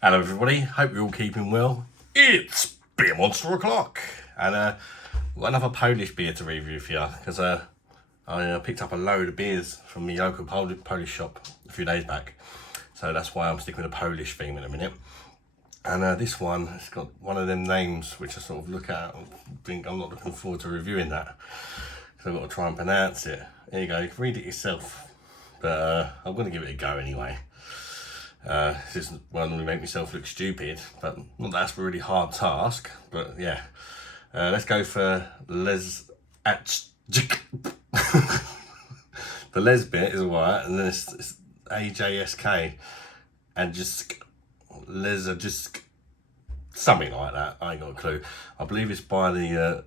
Hello everybody, hope you're all keeping well. It's Beer Monster O'Clock, and got another Polish beer to review for you, because I picked up a load of beers from the local Polish shop a few days back, so that's why I'm sticking with a Polish theme in a minute. And this one, it's got one of them names which I sort of look at and think I'm not looking forward to reviewing that, so I've got to try and pronounce it. There you go, you can read it yourself, but I'm going to give it a go anyway. This won't only make myself look stupid, but not that's a really hard task. But yeah, let's go for Les. The Les bit is alright, and then it's AJSK and just just something like that. I ain't got a clue. I believe it's by the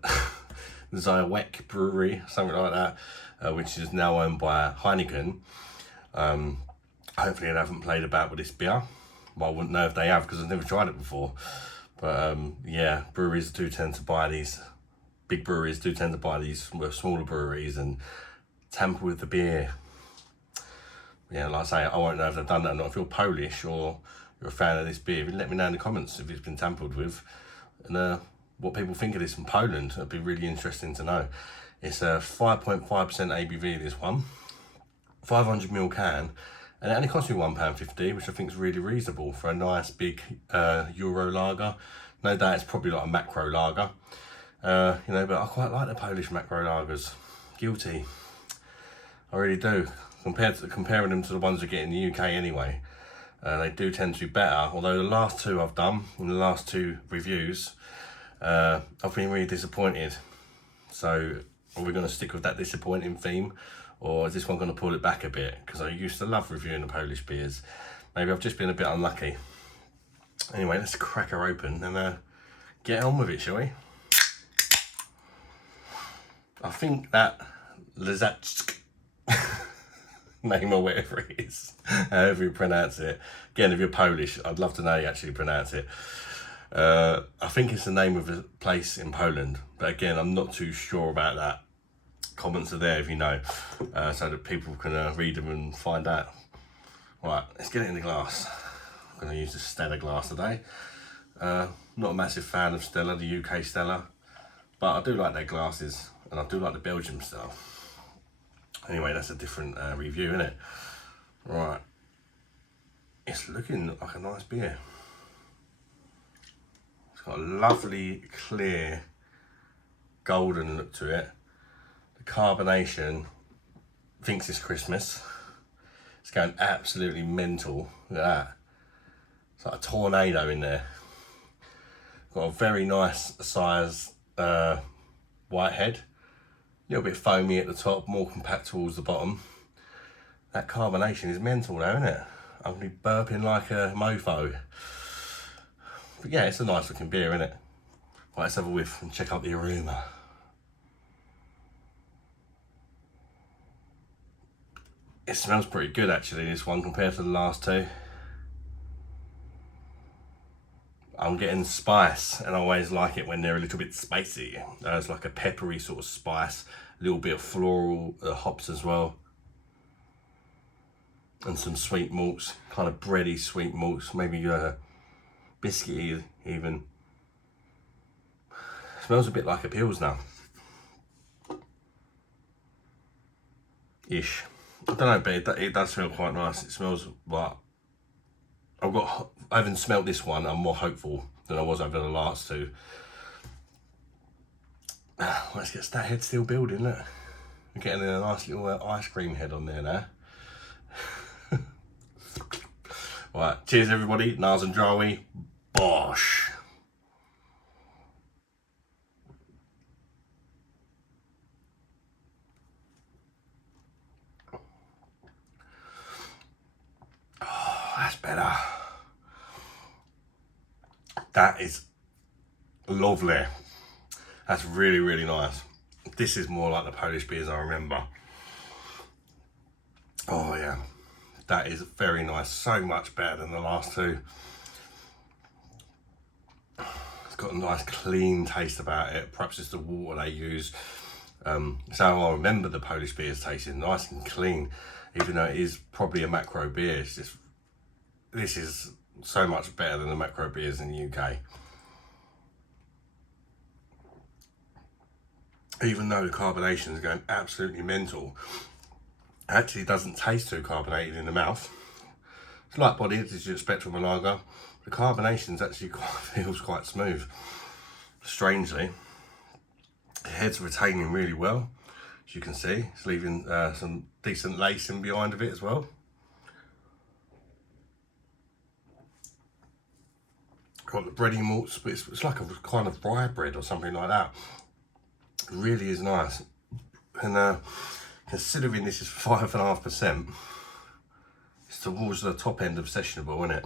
Zywiec Brewery, something like that, which is now owned by Heineken. Hopefully they haven't played about with this beer. Well, I wouldn't know if they have because I've never tried it before. But yeah, breweries do tend to buy these, big breweries do tend to buy these smaller breweries and tamper with the beer. Yeah, like I say, I won't know if they've done that or not. If you're Polish or you're a fan of this beer, let me know in the comments if it's been tampered with and what people think of this in Poland. It'd be really interesting to know. It's a 5.5% ABV, this one, 500ml can. And it only cost me £1.50, which I think is really reasonable for a nice big Euro lager. No doubt it's probably like a macro lager, you know, but I quite like the Polish macro lagers. Guilty, I really do. Comparing them to the ones we get in the UK anyway, they do tend to be better. Although the last two I've done, in the last two reviews, I've been really disappointed. So are we going to stick with that disappointing theme? Or is this one going to pull it back a bit? Because I used to love reviewing the Polish beers. Maybe I've just been a bit unlucky. Anyway, let's crack her open and get on with it, shall we? I think that Lezajsk name or whatever it is, however you pronounce it. Again, if you're Polish, I'd love to know how you actually pronounce it. I think it's the name of a place in Poland. But again, I'm not too sure about that. Comments are there if you know, so that people can read them and find out. Right, let's get it in the glass. I'm going to use the Stella glass today. Not a massive fan of Stella, the UK Stella, but I do like their glasses and I do like the Belgium style. Anyway, that's a different review, isn't it? Right, it's looking like a nice beer. It's got a lovely, clear, golden look to it. The carbonation thinks it's Christmas. It's going absolutely mental. Look at that. It's like a tornado in there. Got a very nice size white head. A little bit foamy at the top, more compact towards the bottom. That carbonation is mental though, isn't it? I'm going to be burping like a mofo. But yeah, it's a nice looking beer, isn't it? Right, let's have a whiff and check out the aroma. It smells pretty good actually, this one, compared to the last two. I'm getting spice, and I always like it when they're a little bit spicy. It's like a peppery sort of spice, a little bit of floral hops as well. And some sweet malts, kind of bready sweet malts, maybe biscuity even. Smells a bit like a Pilsner. Ish. I don't know, but it does smell quite nice. It smells like I haven't smelt this one. I'm more hopeful than I was over the last two. Let's get that head still building. Look, we're getting a nice little ice cream head on there now. Right, cheers everybody. Nars and Drawy. Bosh. That's better. That is lovely. That's really, really nice. This is more like the Polish beers I remember. Oh yeah, that is very nice. So much better than the last two. It's got a nice clean taste about it. Perhaps it's the water they use. So I remember the Polish beers tasting nice and clean, even though it is probably a macro beer. It's just, this is so much better than the macro beers in the UK. Even though the carbonation is going absolutely mental, it actually doesn't taste too carbonated in the mouth. It's light bodied as you expect from a lager. The carbonation actually feels quite smooth. Strangely, the head's retaining really well, as you can see. It's leaving some decent lacing behind of it as well. Got the breading malts, but it's like a kind of rye bread or something like that. It really is nice. And considering this is 5.5%, it's towards the top end of sessionable, isn't it?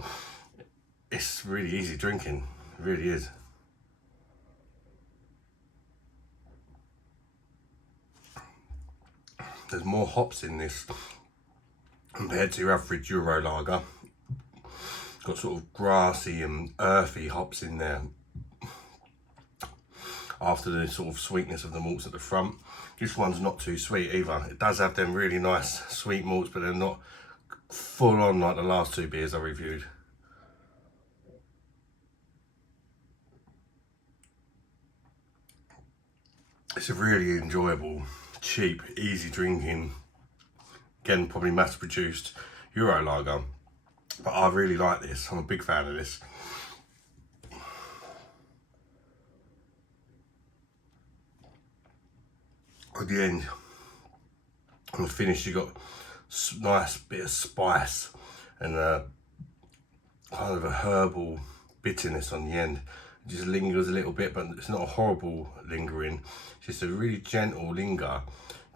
It's really easy drinking, it really is. There's more hops in this compared to your average Euro lager. Got sort of grassy and earthy hops in there after the sort of sweetness of the malts at the front. This one's not too sweet either. It does have them really nice sweet malts, but they're not full on like the last two beers I reviewed. It's a really enjoyable, cheap, easy drinking, again probably mass produced Euro lager. But I really like this. I'm a big fan of this. At the end, on the finish, you got nice bit of spice and kind of a herbal bitterness on the end. It just lingers a little bit, but it's not a horrible lingering. It's just a really gentle linger.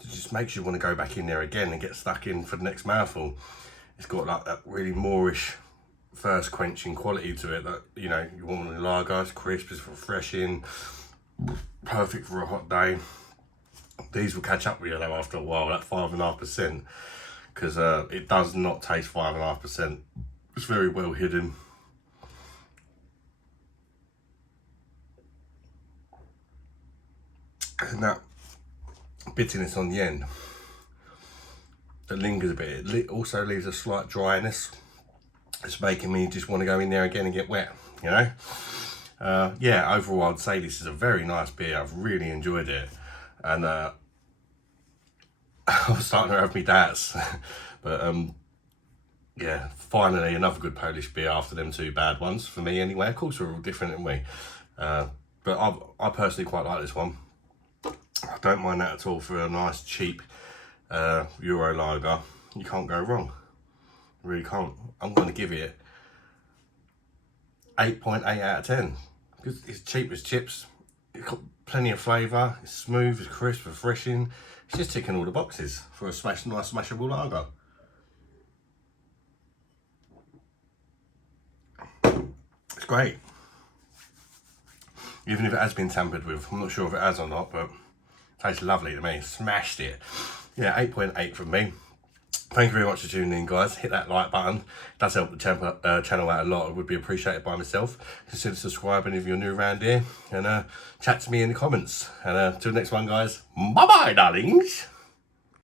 It just makes you want to go back in there again and get stuck in for the next mouthful. It's got like that really moorish first quenching quality to it that, you know, you want in a lager. It's crisp, it's refreshing, perfect for a hot day. These will catch up with you though after a while, that 5.5%, because it does not taste 5.5%. It's very well hidden. And that bitterness on the end that lingers a bit, it also leaves a slight dryness. It's making me just want to go in there again and get wet, you know. Yeah, overall I'd say this is a very nice beer. I've really enjoyed it, and I was starting to have me doubts. But yeah, finally another good Polish beer after them two bad ones for me anyway. Of course we're all different, aren't we? But I personally quite like this one. I don't mind that at all for a nice cheap Euro lager. You can't go wrong. You really can't. I'm going to give it 8.8 out of 10. Because it's cheap as chips. It's got plenty of flavour. It's smooth, it's crisp, refreshing. It's just ticking all the boxes for a nice smashable lager. It's great. Even if it has been tampered with. I'm not sure if it has or not, but it tastes lovely to me. Smashed it. Yeah, 8.8 from me. Thank you very much for tuning in, guys. Hit that like button. It does help the channel out a lot. It would be appreciated by myself. Consider subscribing if you're new around here. And chat to me in the comments. And till next one, guys. Bye-bye, darlings.